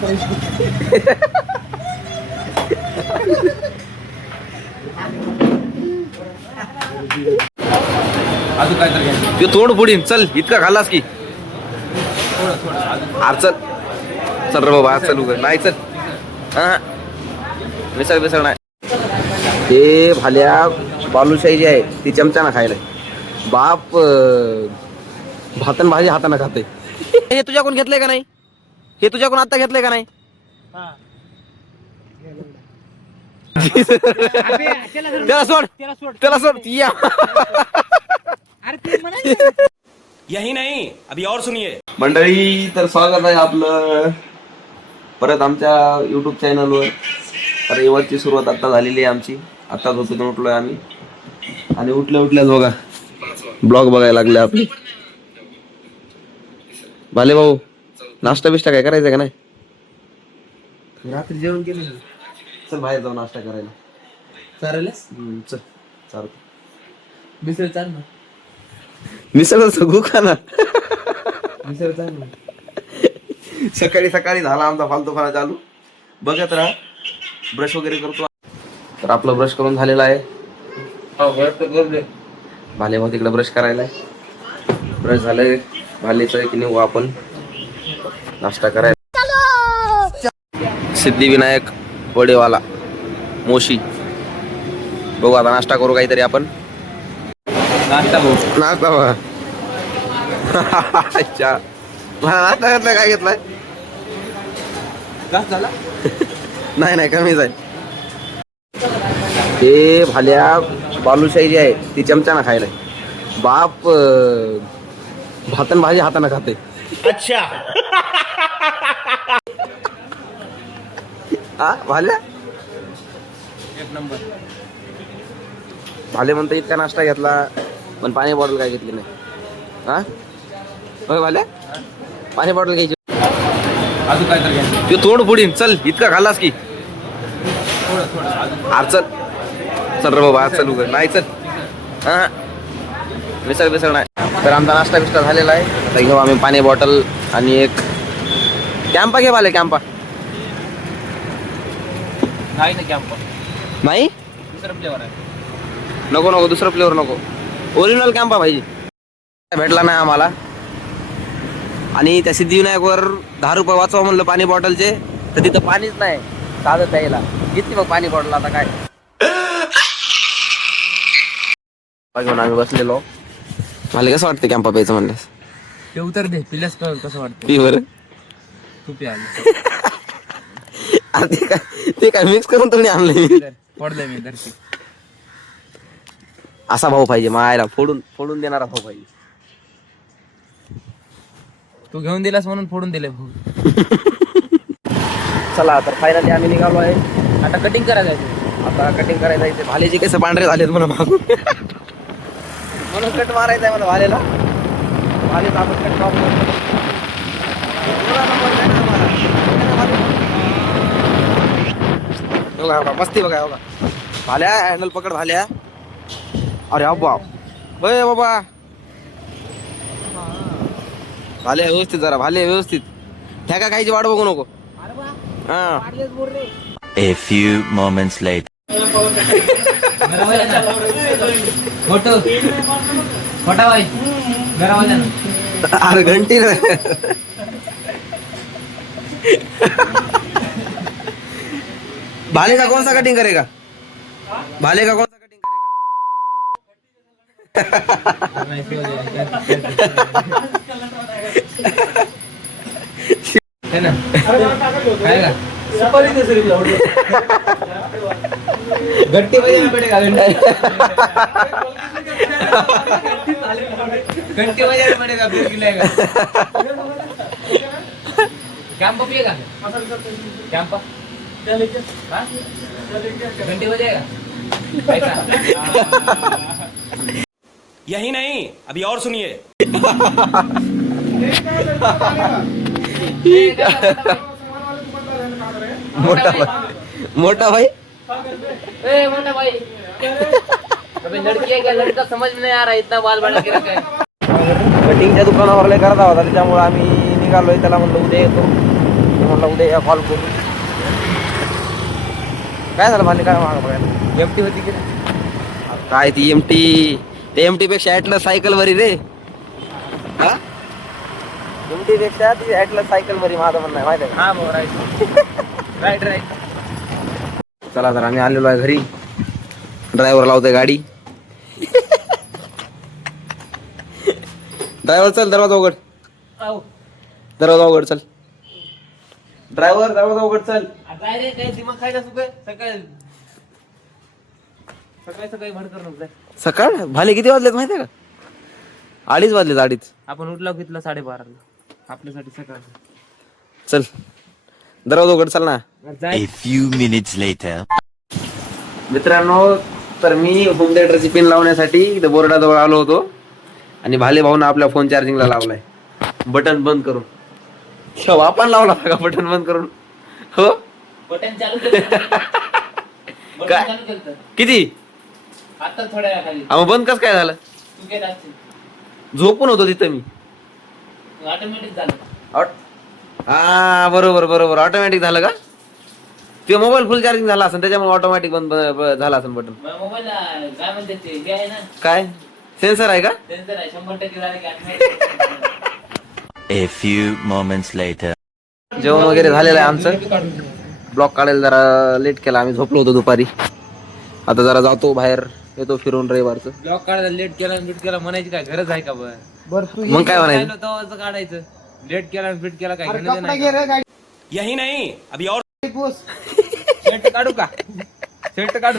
अजून काय तर घ्यायचं तू तोंड पुढील चल इतका खाल्लास की चल चल रे बाबा चल उघड नाही चल हा मिसळ मिसळ नाही ते भाल्या बालुशाही जी आहे ती चमच्यानं खायला बाप भातन भाजी हाताने खाते हे तुझ्याकडून घेतलंय का नाही हे तुझ्याकडून आता घेतलंय का नाही त्याला सोड त्याला सोड या यही नहीं अभी और सुनिए मंडळी तर स्वागत आहे आपलं परत आमच्या युट्यूब चॅनलवर रविवारची सुरुवात आता झालेली आहे आमची आता झोपेतून उठलोय आम्ही आणि उठल्याच बघा ब्लॉग बघायला लागले आपले भाले भाऊ नाश्ता बिष्टा काय करायचं का नाही रात्री जेवण केलं चल बाहेर जाऊ नाश्ता करायला चालेल चल चालतं मिसळ चाल ना मिसळ सगू का ना मिसळ चाल ना सकाळी सकाळी झाला आमचा फालतूपणा चालू बघत राहा ब्रश वगैरे करतो तर आपलं ब्रश करून झालेला आहे भाले भाऊ तिकडे ब्रश करायला ब्रश झालंय भालेचं की नेऊ आपण नाश्ता करायला सिद्धिविनायक वडेवाला मोशी बघू आता नाश्ता करू काहीतरी आपण नाश्ता भाऊ नाश्ता बघा अच्छा नाश्ता घेतलाय काय घेतलाय जास्त झाला नाही नाही कमीच आहे ते भाल्या बालुशाही जी आहे ती चमच्यानं खायला बाप भातन भाजी हाताने खाते अच्छा हा भाल्या एक नंबर भाले म्हणतो इतका नाश्ता घेतला पण पाणी बॉटल काय घेतली नाही हा होय भाल्या पाणी बॉटल घ्यायची अजून काय तर घ्यायचं तू तोंड पुढील चल इतका खाल्लास की चल चल रे बाबा चल उघड नाही चल हा मिसळ मिसळ नाही तर आमचा नाश्ता बिस्टा झालेला आहे आता घेऊ आम्ही पाणी बॉटल आणि एक कॅम्पा घे भाले कॅम्पा नाही ना कॅम्प नाही दुसरा फ्लेवर आहे नको नको दुसरं फ्लेवर नको ओरिजिनल कॅम्पा पाहिजे भेटला नाही आम्हाला आणि त्या सिद्धिविनायकवर 10 रुपये वाचवा म्हणलं पाणी बॉटलचे तर तिथं पाणीच नाही साधं प्यायला किती मग पाणी बॉटल आता काय घेऊन आम्ही बसलेलो मला कसं वाटतं कॅम्पा प्यायचं म्हणल्यास ते उतर दे पिल्यास कसं वाटतं पी बरं तू प्यायला ते काय मिक्स करून तुम्ही आणलं पडलंय मी धरती असा भाऊ पाहिजे मायला फोडून देणारा भाऊ पाहिजे तू घेऊन दिलास म्हणून फोडून दिले भाऊ चला तर फायनली आम्ही निघालो आहे आता कटिंग करायला जायचं आता कटिंग करायला जायचे भालेचे कसे पांढरे झालेत म्हणा मागून म्हणून कट मारायचा आहे मला भालेला भालेचा आपण कट मारू बघा मस्ती बघा बघा भाल्या हँडल पकड भाल्या अरे अब्बा बय बाबा भाले व्यवस्थित जरा भाले व्यवस्थित ठेका खायची वाट बघू नको हा A few moments later. Photo फोटा भाई घरावाल्या अरे घंटी भाले का कौन सा कटिंग करेगा भाले का कौन सा कटिंग है ना खाएगा गट्टी बजाना पड़ेगा घंटी बजाना पड़ेगा फिर गिलेगा कैंपा पिएगा कैंपा घंटी बजाएगा यही नहीं अभी और सुनिए मोटा भाई मोटा भाई मोटा भाई अबे लड़की है क्या लड़का समझ में नहीं आ रहा इतना बाल बढ़ा के रखा है कटिंगच्या दुकानावर लय करता होता त्याच्यामुळे आम्ही निघालोय त्याला म्हणलं उद्या येतो म्हणलं उद्या कॉल करू. काय झालं भाले काय मागं बघायला एमटी होती की नाही? काय ती एमटी ते एमटी पेक्षा ॲटलस सायकल वरी रे. हा एमटी पेक्षा ती ॲटलस सायकल वरी माझं म्हणणं आहे माहिती आहे का? हा भाऊ राईट राईट. चला तर आम्ही आलेलो आहे घरी. ड्रायव्हर लावतोय गाडी. ड्रायव्हर चल दरवाजा उघड. दरवाजा उघड चल. ड्रायव्हर दरवाजा उघड चल. काय रे काय दिमाग खायला सुक सकाळी सकाळी सकाळी भडकर नको. सकाळ भाले किती वाजलेत माहिती आहे का? 2:30 वाजलेत 2:30. आपण उठला घेतला 12:30 आपल्यासाठी सकाळ. चल दरवाजा उघड चल ना. A few minutes later. मित्रांनो तर मी होम थिएटरची पिन लावण्यासाठी इथं बोर्डाजवळ आलो होतो आणि भाले भाऊन आपल्या फोन चार्जिंगला लावलाय बटन बंद करून. आपण लावला का बटन बंद करून? हो बटन चालू केलं. बटन काय? चालू केलं किती आता थोड्या वेळाखाली मग बंद कस काय झालं? तू घेत असतील झोपून होतो तिथं मी. ऑटोमॅटिक झालं. हा बरोबर बरोबर ऑटोमॅटिक झालं का? ते मोबाईल फुल चार्जिंग झाला असेल त्याच्यामुळे ऑटोमॅटिक बंद झाला असेल बटन. मोबाईलला काय म्हणते ते हे आहे ना काय सेन्सर आहे का? सेन्सर आहे 100% झाले की automatic. A few moments later. जेवण वगैरे झालेलं आहे आमचं. ब्लॉक काढायला जरा लेट केला आम्ही झोपलो होतो दुपारी. आता जरा जातो बाहेर येतो फिरून रविवारचं. ब्लॉक काढायला लेट केला बीट केला म्हणायची काय गरज आहे का बरं? मग काय म्हणायचं? तवाच काढायचं. लेट केला बीट केला काय गरज नाही. यही नहीं अभी और. शर्ट काढू का? शर्ट काढू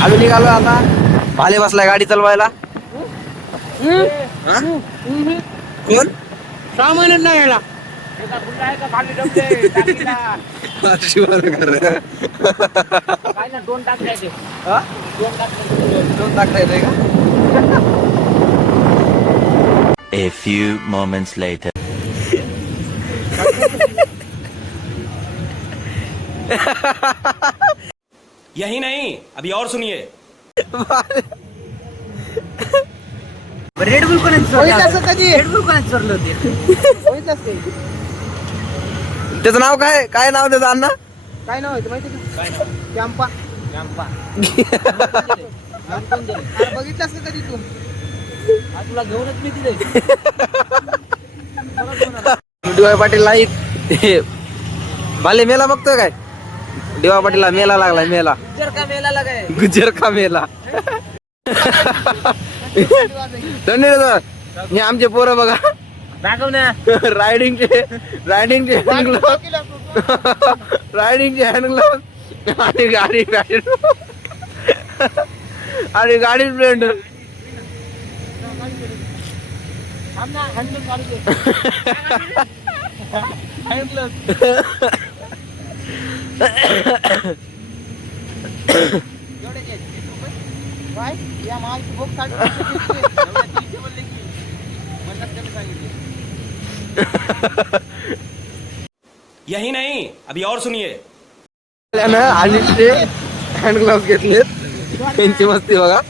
आम्ही निघालो आता. भाले बसलाय गाडी चालवायला. कोण सामानच नाही याला. काय ना 2 टाकायचे. 2 टाकता येतोय का? A few moments later. यही नहीं अभी और सुनिए. रेड बुल रेड बुल कोणाच चरलं होते? त्याचं नाव काय काय नाव त्याचं अण्णा? काय नाव आहे माहिती का? कॅम्पा. कॅम्पा बघितलास का कधी तू? तुला घेऊनच मी दिले. DY पाटील लाईक भाले मेला बघतोय काय? DY पाटीलला मेला लागलाय मेला. गुज्जर का मेला लागाय. गुजर का मेला. हे आमचे पोरं बघा दाखव ना. रायडिंगचे हँड ग्लोव्ह रायडिंगचे हँड ग्लोव्ह आणि गाडी आणि गाडी स्प्लेंडर. यही नहीं अभी और सुनिए. आलीचे हँड ग्लोव्ह घेतलेत. त्यांची मस्ती बघा.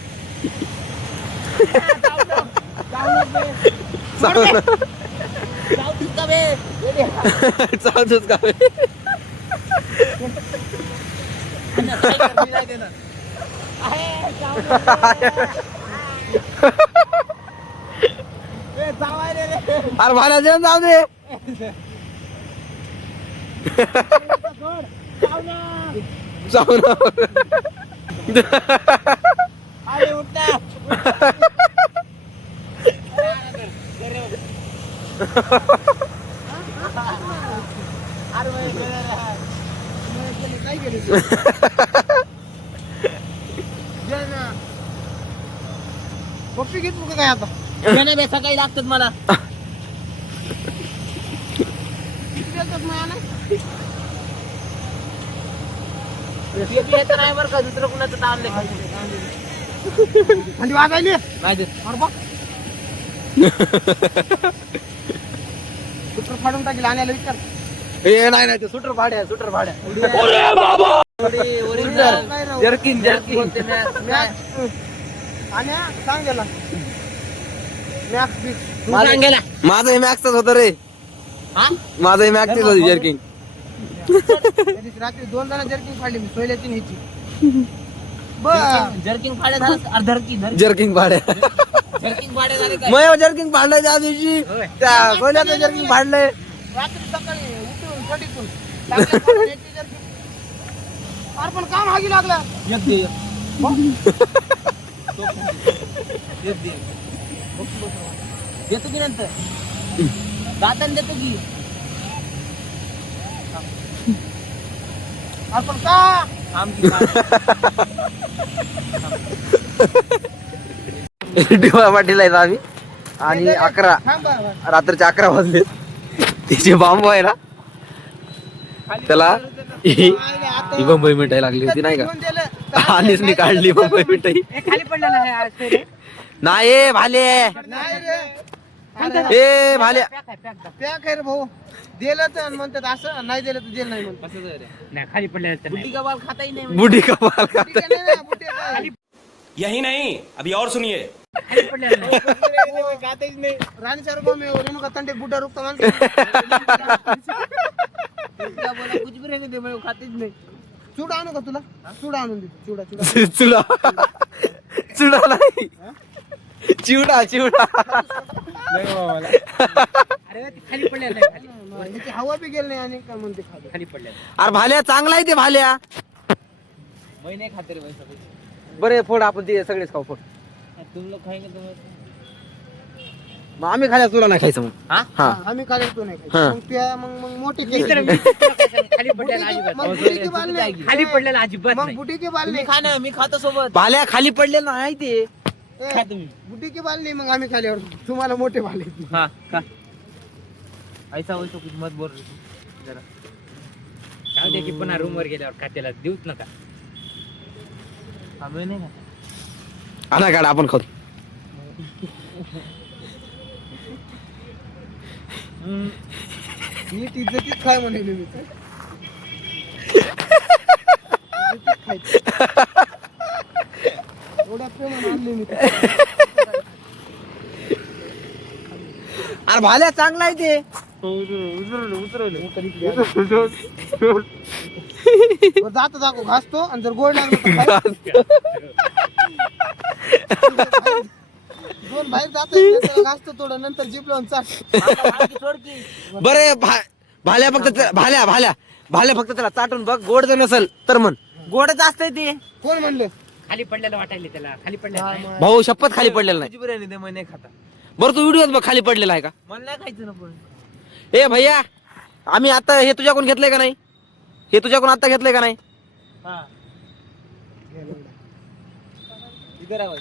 चालतोच का अरे भाड्या जेवण जाऊ दे. जाऊ ना. पप्पी घेत काय आता? सकाळी लागतात मला. नाही बरं का दुसरं कुणाचं ताणले थंडी वाजायली नाही सुटर फाडून टाकेल आणायला विचार. हे नाही ते सुटर भाड्या जर्किन आणि सांग गेला माझं मॅक्सच होतं रे. माझं मॅक्सच होती जर्किंग. रात्री 2 जण जर्किंग फाडली मी सोयल्याची न्यायची. जर्किंग फाड्या झालं जर्किंग फाड्या जर्किंग फाड्या झाले काय? मग जर्किंग फाडलंय त्या दिवशी. त्या सोन्याचं जर्किंग फाडलंय. रात्री सकाळी उठून खडीतून अरे पण काम हागी लागला. देतो की नंतर दातान देतो की. अरे पण का डिवा पाटील आहेत आम्ही. आणि 11 रात्रीचे 11 वाजले. तिचे बांबू आहे ना त्याला ही बंबई मिठाई लागली होती नाही का. आणिच मी काढली बंबई मिठाई. खाली पडलेला आहे नाही भाले ए भाले पॅक आहे रे भाऊ. दिलं तर म्हणतात असं नाही दिलं तर दिलं नाही म्हणतात. खाली पडल्या बुटी का बाल खाताही नाही. बुडी कपाल बुटी नाही ना, बुटी काय? यही नहीं, अभी और सुनिए. खाली पडल्या खातेच नाही. राणीचा रुपये मी रेणुका तंडे बुटा रुकता म्हणतो. बोला कुछ भी रहने दे मैं खातेच नाही. चूडा आणू का तुला? चूडा आणून दे. चूडा चूडा चुडा चुडा नाही चिवडा चिवडा. अरे ती खाली पडल्या नाही खाली ह्याची हवा बी गेली नाही आणि काय म्हणते खाली. खाली पडल्या अरे भाल्या चांगला आहे ते भाल्या. मैं नहीं खाते रे वैसा कुछ. बरे फोड आपण ते सगळेच खाऊ फोड. तुम लोग खाएंगे तो मग आम्ही खाल्या तुला नाही खायचं मग. हाँ हा आम्ही खाली तो नाही खायचं. हा. मग त्या मग मोठी केली. खाली पडलेला अजिबात मग बुटी की बाल नाही. खाली पडलेला अजिबात मग नाही. बुटी की बाल तुम्ही नाही. खा ना मी खातो सोबत. भाल्या खाली पडले नाही ते. ए, खा तुम्ही. बुटी की बाल नाही. मग आम्ही खाल्यावर तुम्हाला मोठे बाल आहेत. हाँ खा. ऐसा वैसा कुछ मत बोल रहे तू जरा. जाऊ दे की पुन्हा रूम वर गेल्यावर खात्याला देऊच नका. आम्ही नाही खात. आणा काढ आपण खाऊ. नीट इज्जतीत खाय म्हणे मी तर. इज्जतीत खायचं. एवढ्या प्रेमाने आणले मी तर. अरे भाल्या चांगला आहे ते. जातो जातो घासतो आणि जर गोड लागलं तर खाय. दोन बाहेर जातो घासतो थोडं नंतर जीप लावून चाट. बरे भाल्या फक्त भाल्या भाल्या भाल्या फक्त त्याला चाटून बघ. गोड जर नसल तर म्हण गोडच असतंय ते. कोण म्हणलं? खाली पडलेलं वाटायला त्याला. खाली पडलेलं नाही. भाऊ शपथ खाली पडलेला नाही. बिर्याणी दे मैं नहीं खाता. बरं तू व्हिडिओ बघ खाली पडलेला आहे का. मला नाही खायचं ना पण. ए भैया आम्ही आता हे तुझ्याकडून घेतलंय का नाही. हे तुझ्याकडून आता घेतलंय का नाही. हाँ इधर आओ.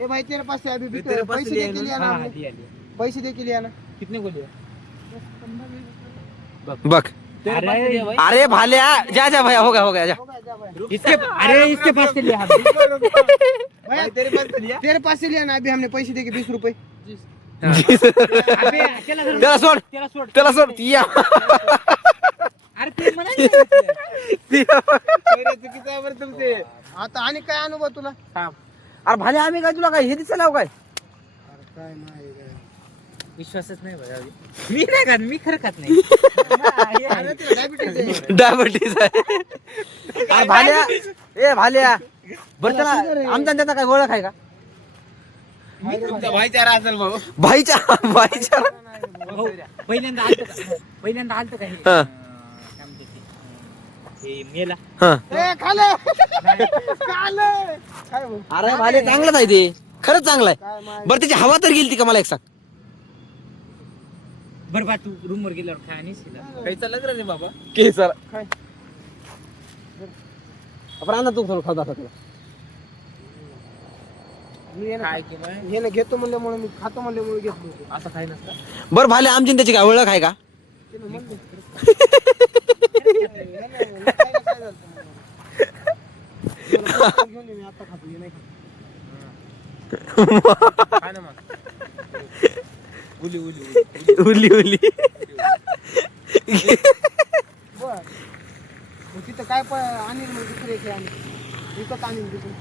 ए भाई तेरे पास से अभी भी तेरे पास पैसे से दे लिया के लिया ना. ना हाँ हमने. दिया लिया. पैसे दे के लिया ना. कितने को लिया? बघ तेरे पास से लिया भाई. अरे भाल्या जा जा भैया हो गया जा. हो गया, जा भाई. इसके अरे इसके पास से लिया हमने. भैया तेरे पास से लिया. तेरे पास से लिया ना अभी हमने पैसे दे के 20 रुपये. अबे त्याला धर. त्याला सोड त्याला सोड. त्याला सोड या. अरे ते म्हणायचं. चुकीचं आहे बरं तुमचे. आता आणि काय अनुभव तुला? अरे भाल्या आम्ही काय तुला काय हे दिसायला काय. अरे काय नाही विश्वासच नाही बघा. मी नाही खात. मी खरं खात नाही. अरे तिला डायबिटीज आहे. डायबिटीज आहे. अरे भाल्या ए भाल्या बरं त्याला आमच्या त्याचा काय ओळख आहे का. भाईचारा असेल भाऊ. भाईच्या भाईच्या भाऊ, पहिल्यांदा आलतो का? पहिल्यांदा आलतो का हे? हा. काय म्हणतात ते? हे मेला. हा. ए खालं खालं काय भाऊ? अरे भाले चांगलंच आहे ते. खरंच चांगलं आहे. काय माहिती? बरं त्याची हवा तर गेली ती का मला एक सांग. बरं बा तू रूम वर गेल्यावर खा आणि खायचं लग्न रे बाबा. के सर काय? आपण आणा तू खाऊ दाखव तुला. मी हे ना- काय की मग? हे ना घेतो म्हणल्यामुळे मी खातो म्हणल्यामुळे घेतलो. असं खाय नसतं. बरं भाले आमची आणि त्याची काय ओळख आहे का. तिनं म्हणलं. घेऊन ये, मी आता खातो, हे नाही खात. खा ना मग. उली उली बरं. मग तिथं काय आणील मग दुसरे एक हे आणील. विकत आणील दुसरं.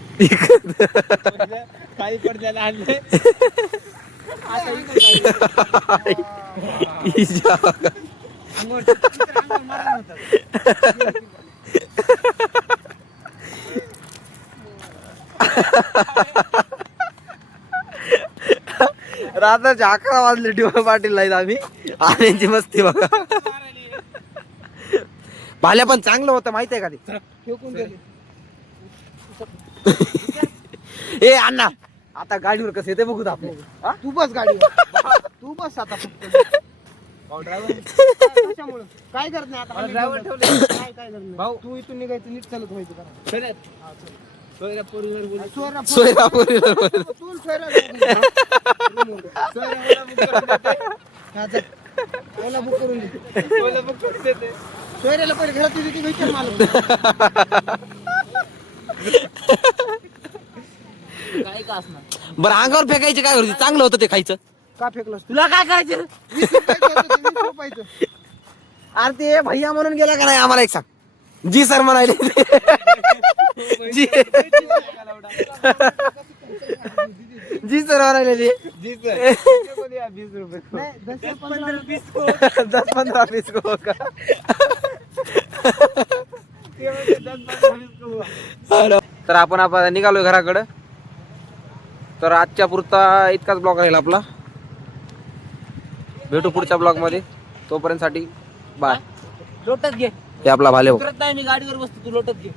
काही पडल्याला आणले. हिच्या. रात्रीचे 11 वाजले डी.वाय पाटील नाहीत आम्ही आणि यांची मस्ती बघा. भाल्या पण चांगलं होतं माहिती आहे का ते. फेकून गेले. ए अण्णा आता गाडीवर कसं येते बघू आपण. हा? तू बस गाडीवर. तू बस आता फक्त. कशामुळं? काय करत नाही आता. ड्रायव्हर ठेवले. काय करत नाही. भाऊ. तू इथून निघायचं नीट चालत व्हायचं करा. सोयरापूरवर बोलू. सोयरापुरीला बोल. तू सोयरा सोयरा बुक करून दे. सोयऱ्याला पहिले घरात तुझी ती विचार मला. काय का असणार. बरं अंगावर फेकायचे काय करते चांगलं होतं ते खायचं. का फेकलंस तू? तुला काय करायचं. 20 रुपयाचं होतं ते 20 रुपयाचं. अरे ते भैया म्हणून गेला का नाही आम्हाला एक सांग. जी सर म्हणाले जी जी सर म्हणाले ते. नाही, 10-15 को का. तर आपण निघालोय घराकडं. तर आजच्या पुरता इतकाच ब्लॉग राहील आपला. भेटू पुढच्या ब्लॉग मध्ये. तोपर्यंत साठी बाय. लोटत घे. हे आपला भाले उतरत नाही मी गाडीवर बसतो तू लोटत घे.